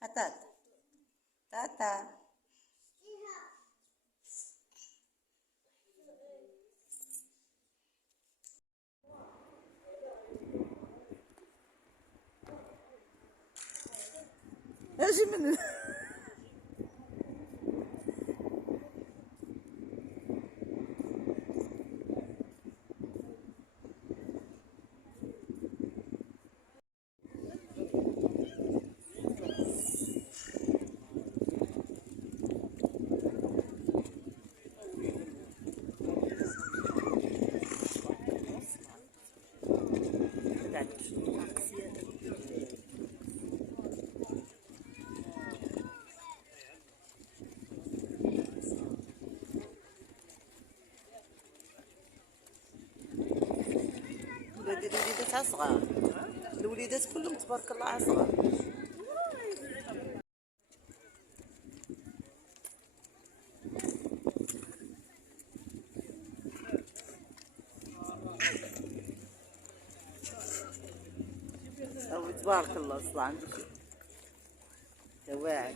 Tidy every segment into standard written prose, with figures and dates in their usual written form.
Tata. Tata. اجي من الوليدات صغار، الوليدات كلهم تبارك الله صغار. تبارك الله اصلا عندك دواعي.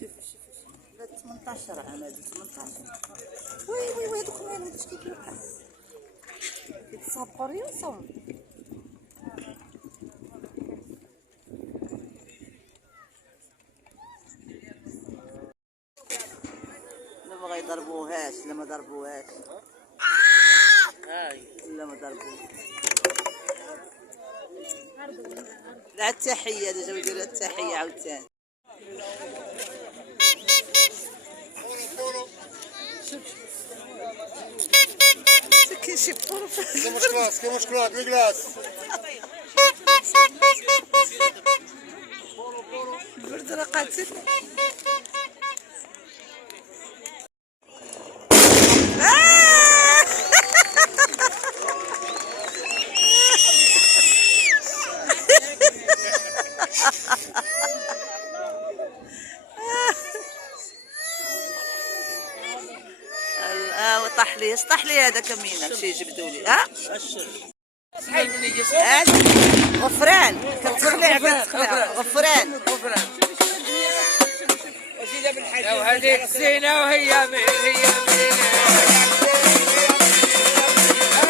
شوف 18 عام هادي 18. وي هادوك مالهم هادشي كيديروا يتصابقوا ريوسهم. لا ما غيضربوهاش، لا ما ضربوهاش، لا ما ضربوهاش. لا التحية جاو يديروا التحية عاوتاني. كاين مشكلات ميكلاس البرد راه قاتل. طاح لي هذا كمينه مشي يجبدوا لي. غفران كتصبر لي عباد غفران. وهذيك زينه وهي مين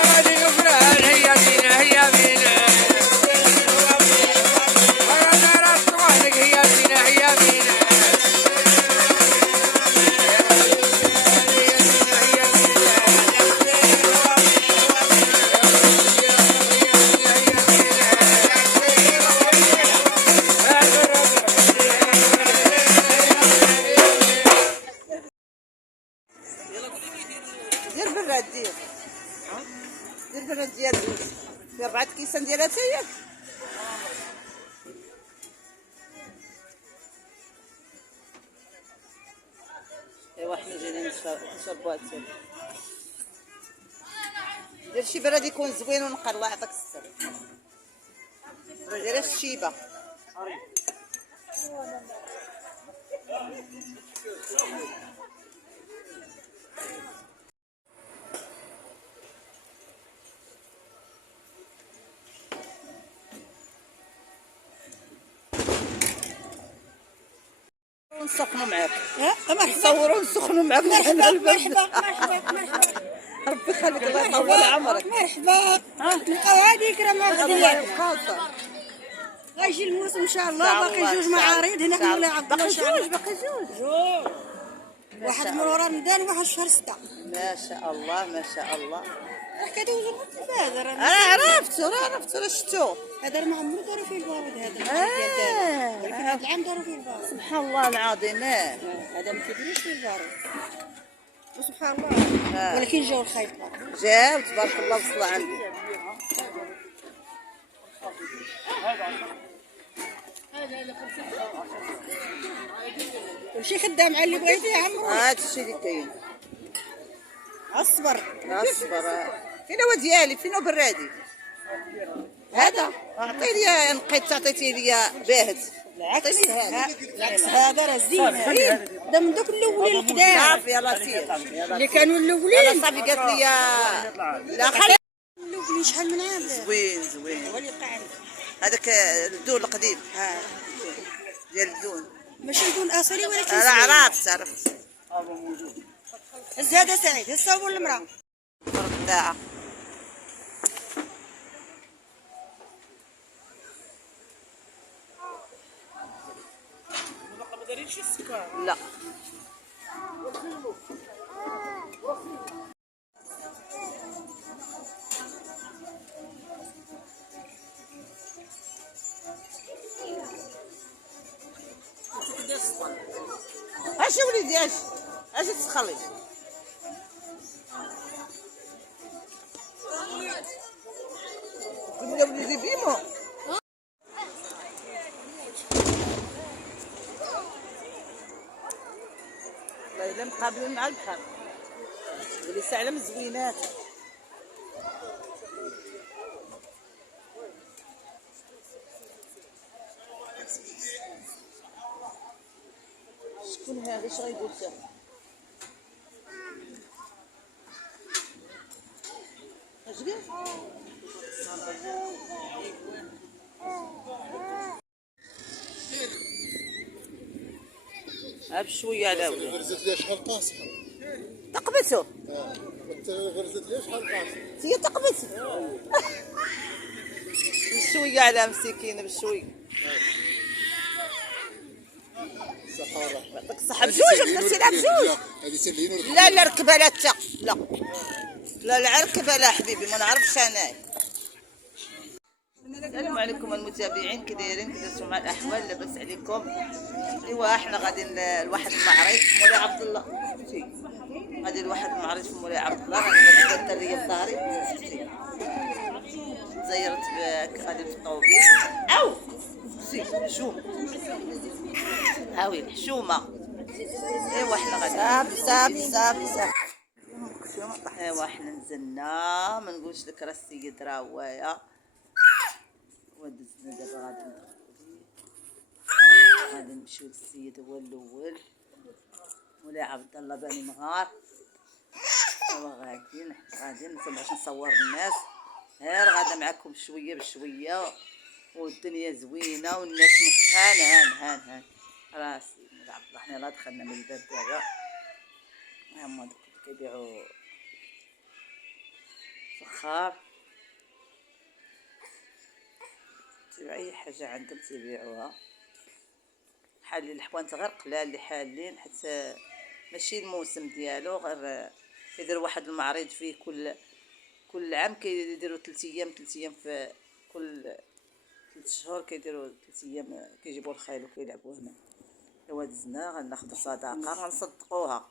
هذه غفران هي زينه هي مين هي زينه هي مين دير براد ديال في 4 كيسان ديالها حتى هي. ايوا حنا جايين نشربوها حتى دير شي براد يكون زوين ونقي. الله يعطيك الصحة. دير الشيبه ونسخنوا معاك. نصوروا ونسخنوا معاك. مرحبا ربي يخليك الله يطول عمرك. مرحبا نلقاو هذيك راه ما غادي غيجي الموسم ان شاء الله. باقي 2 معارض هنا في ولاية عبد الله. باقي جوج واحد من ورا رمضان وواحد شهر 6. ما شاء الله ما شاء الله. راه كدوزو في التلفاز. انا عرفتو راه شفتو. هذا راه ما عمرو داروا فيه البارود. هذا ولكن هذا العام داروا فيه البارود. سبحان الله العظيم. هذا ما كيديروش فيه البارود وسبحان الله. ولكن جاو الخيط جاو تبارك الله. وصلوا عندي كلشي خدام على اللي بغيتي يا عمرو. هذا الشيء اللي كاين. اصبر فين هو ديالي؟ فين هو برادي؟ هذا عطي لي نقيت عطيتي لي باهت. بالعكس هذا راه زين دا من دوك الاولين القدام. صافي يلاه سير اللي كانوا الاولين صافي قالت لي لا خلي الاولين شحال من عام زوين هو اللي وقع عندي. هذاك الدون القديم ديال الدون. ماشي ندون اصلي ولكن انا عرفت هز هذا سعيد هز صابون المراه الساعة. لا اش وليدي اش تسخلي يا وليدي بيمو والله مقابلين مع البحر ولي ساعة زوينات. شكون هذا اش غيقول فيه؟ اش قال؟ بشويه على ولد غرزت لي شحال قاصحه. تقبسو انت غرزت لي شحال قاصحه. هي تقبس بشويه على مسكينه بشويه. الصحاره يعطيك الصحه بجوج درتيها بجوج. هذه سلين لا ركبها لا تا لا ركبها لا حبيبي ما نعرفش انايا. السلام عليكم المتابعين، كي دايرين؟ كي درتو مع الاحوال؟ لاباس عليكم؟ ايوا احنا غادي لواحد المعرض في مولاي عبد الله. غادي لواحد المعرض في مولاي عبد الله. غادي نبدا الدريه الداري زيرت غادي في الطوبيل او حشومه هاوي الحشومه. ايوا احنا غادي صافي ايوا احنا نزلنا. ما نقولش لك راه السيد راه هوايا ودزنا. دابا غادي نمشيو للسيد هو الاول مولاي عبد الله بني مغار. ايوا غادي نسمع باش نصور الناس. غير غادا معكم شويه بشويه والدنيا زوينه والناس هان راه السيد عبد الله. حنا لا دخلنا من الباب دابا. هما دوك كيبيعوا فخار، تبيع اي حاجه عندهم تيبيعوها. حال الحوانت غير قلال اللي حالين حتى ماشي الموسم ديالو. غير يديروا واحد المعرض فيه كل عام. كيديروا 3 ايام في كل 3 شهور. كيديروا 3 ايام كيجيبوا الخيل وكيلعبوا هنا. ايوا دزنا غناخذوا صدقه غنصدقوها.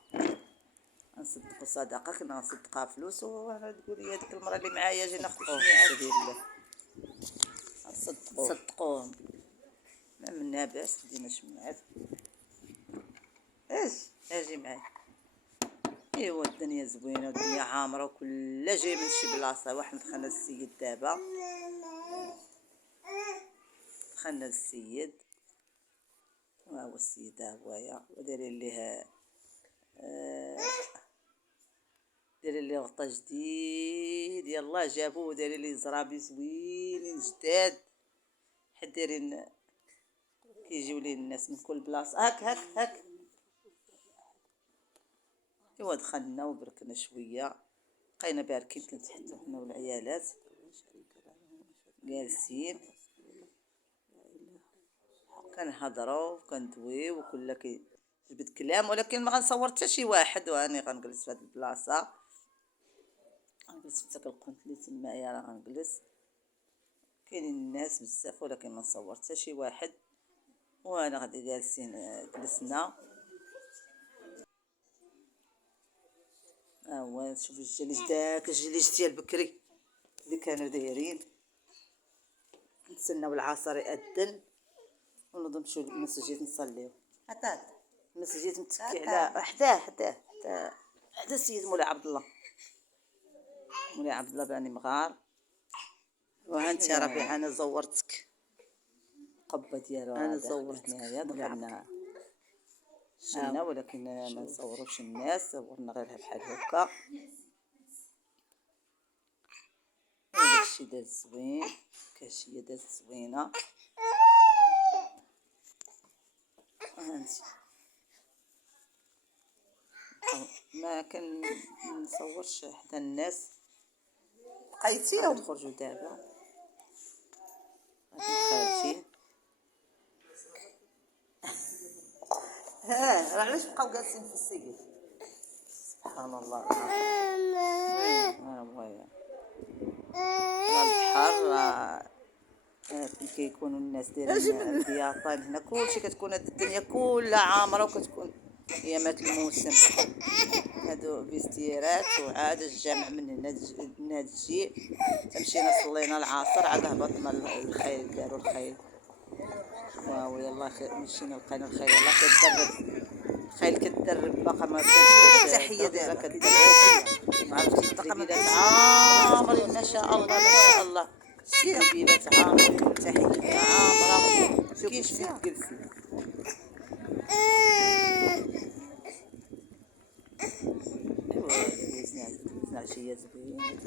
غنصدقوا صدقه كنا غنصدقها فلوس. وانا تقولي هذيك المره اللي معايا اجي ناخذ شويه صدقوهم. ما منا باس ديما شمعات اجي معايا. ايوا الدنيا زوينه والدنيا عامره وكل جاي من شي بلاصه. واحد دخلنا للسيد دابا. دخلنا للسيد ها هو السيد ها هوايا. ودايرين ليه دايرين ليه غطا جديد يلاه جابوه. ودايرين ليه زرابي زوينين جداد. حيت دايرين كيجيو ليه الناس من كل بلاصه. هاك ايوا دخلنا وبركنا شويه. بقينا باركين كنتحدثوا حنا والعيالات جالسين كنهضروا وكندويو وكل كيجبد كلام. ولكن ما غنصور حتى شي واحد. واني غنجلس في هاد البلاصه. غنجلس في داك القنت اللي تمايا. راه غنجلس كاينين الناس بزاف ولكن ما نصور حتى شي واحد. وانا غادي جالسين جلسنا. هو شوف الجليج داك الجليج ديال بكري اللي كانوا دايرين. نتسناو العصر يأذن ونوضو نمشيو للمسجد نصليو. المسجد متكي على حداه السيد مولاي عبد الله. مولاي عبد الله باني مغار. وهانت يا ربي انا زورتك قبه ديالو. انا زورت هنايا دخلنا شلنا ولكن ما نصوروش الناس، صورنا غير بحال هكا. هادشي داز زوين، كاشيه دازت زوينه. هانتي ما كنصورش حدا الناس، بقيتيهم نخرجوا دابا غادي خارجين. راه علاش بقاو جالسين في السيف؟ سبحان الله العظيم. ويا البحر راه كيكونوا الناس دايرين الضيافان هنا، كلشي كتكون هاد الدنيا كلها عامره وكتكون ايامات الموسم. هادو فيستيرات وعاد الجامع من هنا تجي. مشينا صلينا العصر عاد هبطنا الخيل، داروا الخيل. واو يلا مشينا لقينا الخيل يلا كتدرب. الخيل كتدرب باقا ما بداتش. تحيه دابا كتدرب. ما عرفتش التربيلات عامرين ما شاء الله ما شاء الله. التربيلات عامرين. تحيه عامره كيش فيك تجلسي. عشية زوينة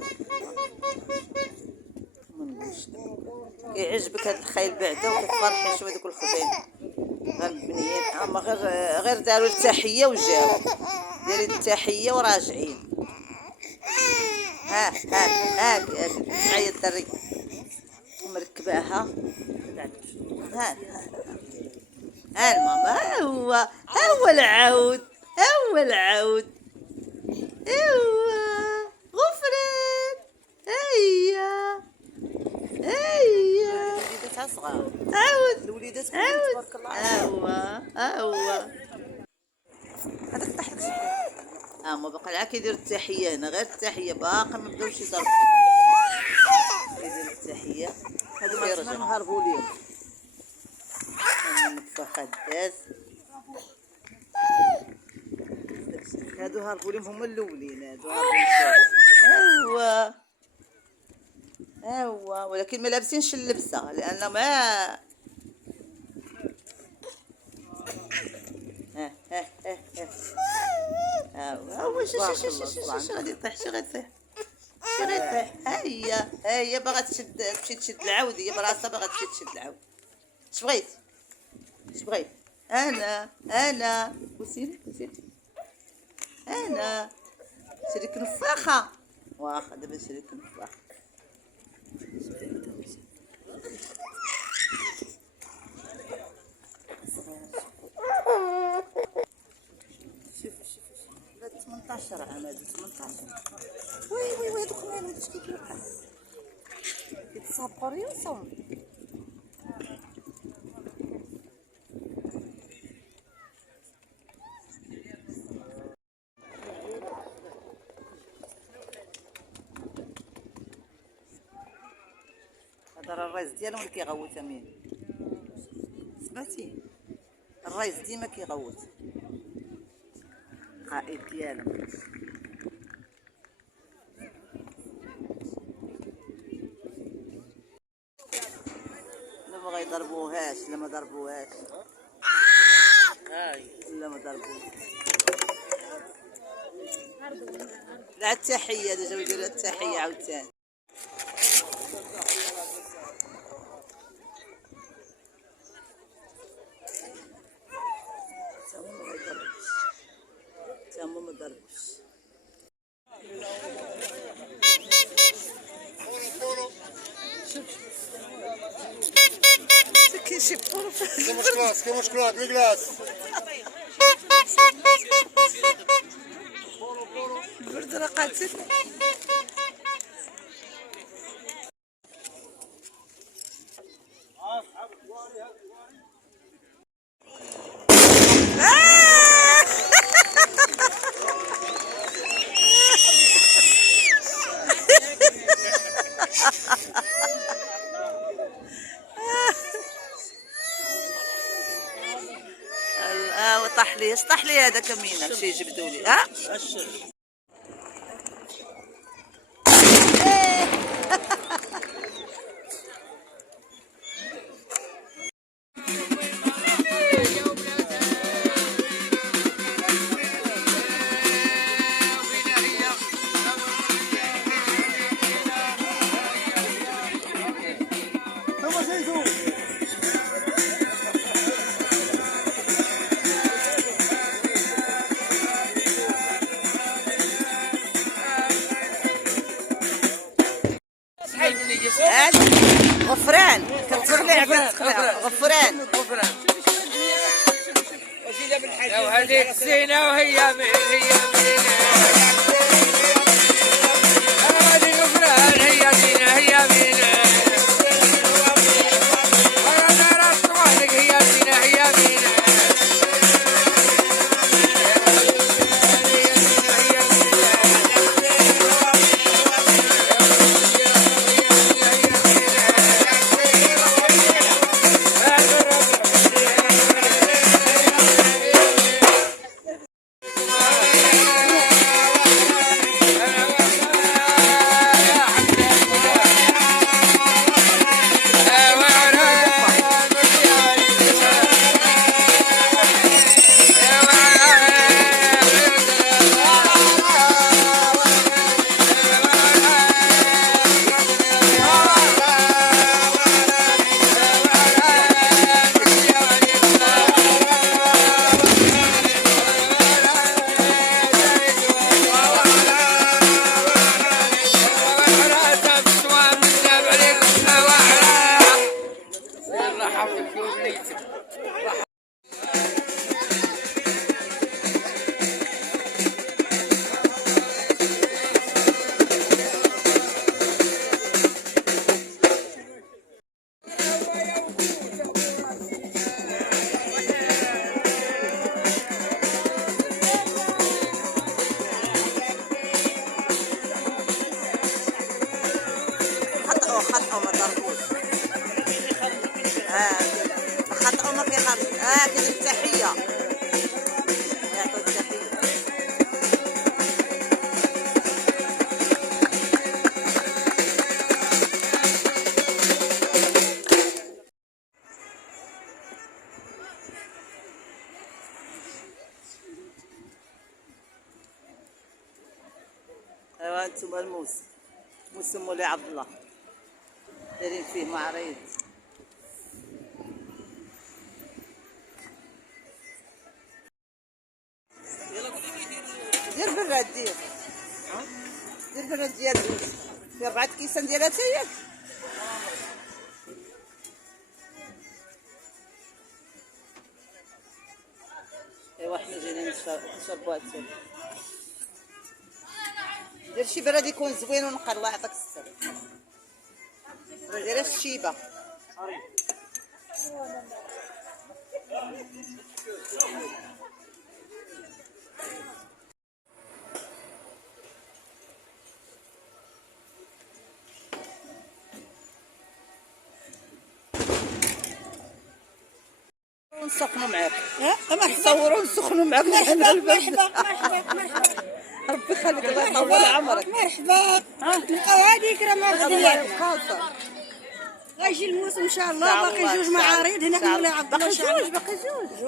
منقولش كيعجبك هاد الخيل بعدا وكتفرحي شويه دوك الخزين غنبنيين. اما غير داروا التحيه وجاو دايرين التحيه وراجعين. ها معايا الدري مركباها. ها الماما هو العود ايوا غفران. هيا الوليدات صغار. عاود الوليدات تبارك الله. ايوا هذاك طاح لك شحال. ما باقي عاد كيديروا التحيه هنا، غير التحيه باقي ما بداوش يضربوا. كيديروا التحيه هادو ما يرجعوا نهربوا ليهم. المطبخ داز هادو هربوا لهم هما الاولين. هادو ايوا ولكن ما لابسينش اللبسه لان ما واش غادي يطيح. شي غيطيح. هي باغا تمشي تشد العود. هي براسها باغا تمشي تشد العود. اش بغيت انا وسيري انا شريك نفاخه. واخا دابا شريك نفاخه. شوف 18 عام. هادو 18. وي هادوك مالهم اش كيديروا بحال كيتسابقوا ريوسهم. هذا الرئيس ديالهم اللي كيغوت. امين سمعتي الرئيس ديما كيغوت قائد ديالهم. لا ما غيضربوهاش. لا ما ضربوهاش. لا ما ضربوهاش. لا التحيه جاو يديروا التحيه عاوتاني. تما ما ضربوش. كيشي بورو كيموش كلاس ميغلاس البرد راه قاتل. سطح لي هذا كمينه شي جبدوا لي ها. غفران كتغلي عباد غفران وهذيك الزينة وهي من هي من هذه غفران هي زينة هي من أنا رسمالك هي زينة هي من خطأوا ما ضربوش خطأوا ما في خرج كاين التحية يعطوا التحية. ايوا انتم موسم مولاي عبد الله دايرين فيه معرض. دير براد دير براد ديال زوج في 4 كيسان ديالها حتى هي. ايوا حنا جايين نشربوا هاد دير شي براد يكون زوين ونقى الله يعطيك الصحة. دايره الشيبه نسخنوا معاك نصوروا ونسخنوا معاك. مرحبا ربي يخليك الله يطول عمرك. مرحبا نلقاو هذيك راه ما غادي غيجي الموسم ان شاء الله. باقي جوج معارض هنا في مولاي عبد الله. باقي جوج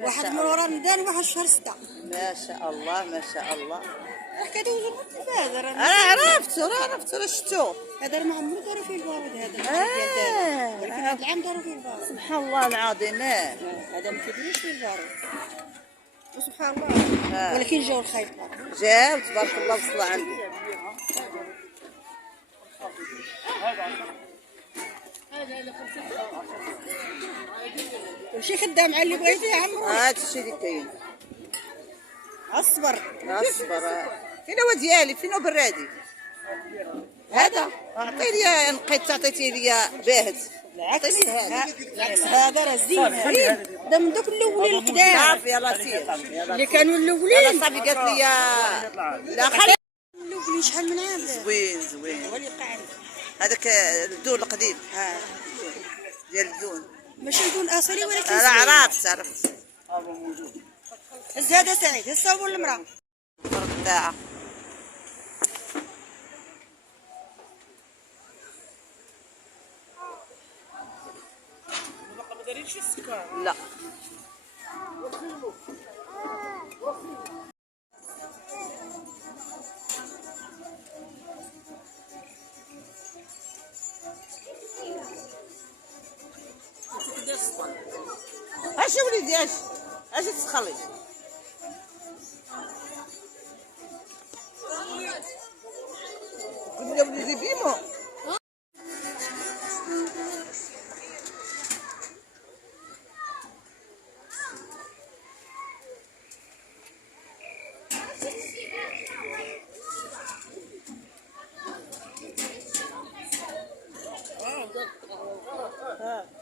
واحد من ورا رمضان وواحد شهر 6. ما شاء الله ما شاء الله. كدوزو من التلفاز انا عرفت راه شفتو. هذا ما عمرو داروا فيه البارود هذا. ولكن هذا العام داروا فيه البارود. سبحان الله العظيم. هذا ما كيديروش فيه البارود وسبحان الله. ولكن جاو الخير جاو تبارك الله وصلوا عندي. كلشي خدام على اللي بغيتي يا عمرو. هذا الشيء اللي كاين. اصبر فين هو ديالي فين هو برادي هذا عطي لي نقيت عطيتي لي باهت. بالعكس هذا راه زين هذا من دوك الاولين القدام. صافي يلاه سير اللي كانوا الاولين صافي قالت لي لا خلي الاولين شحال من عام. زوين هو اللي وقع عندي هذاك الدون القديم ديال الدون ماشي الدون اصلي ولكن انا عرفت هز هذا سعيد، هز صوبوا المرأة. الفرق تاعها. ما دارينش السكر. لا اش يا وليدي اش تسخلي يا وليدي بيمو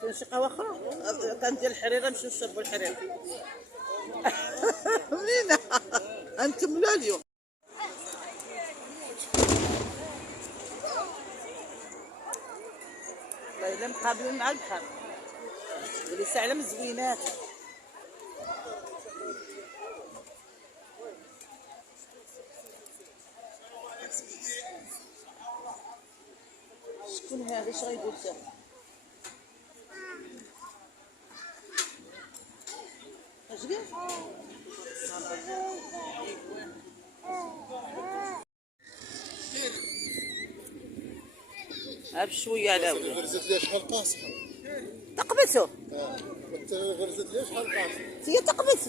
كاين شي قهوه اخرى كان ديال الحريره نمشيو نشربوا الحريره منين انتم لا اليوم والله الا مقابلين مع البحر ولي سعلم زوينات شكون هذا اش غيدير حتى اش قال بشويه على ولد غرزت لي شحال قاصحه. تقبسوا انت غرزت لي شحال قاصحه. هي تقبس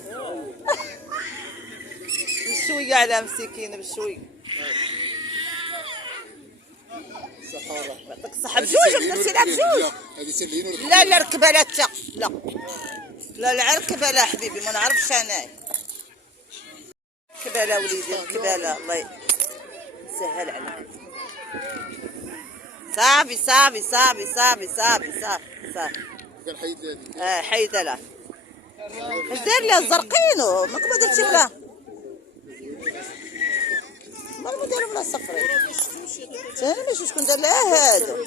بشويه على مسكينه بشويه صحاره. يعطيك الصحه بجوج درتي لها بجوج هذه سلين ولا لا لا ركبها لا تا لا لا ركبها لا حبيبي ما نعرفش انايا ركبها لا وليدي ركبها لا الله يسهل عليك صافي صافي صافي صافي صافي صافي صافي قال حيد لي هذيك. حيدها لا اش داير لها الزرقينو ما كما درتي لها ما داير بلا صفرين ثاني ماشي شكون دار لها هادو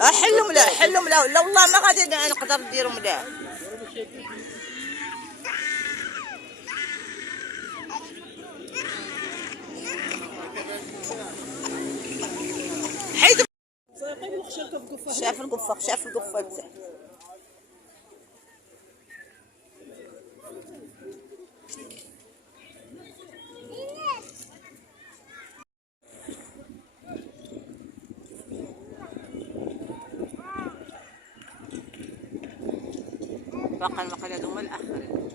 حلو ملا حلو ملا لا والله ما غادي نقدر نديرو ملا حيد شاف القفه شاف القفه تاعي باقا المقال هذوما الاخرين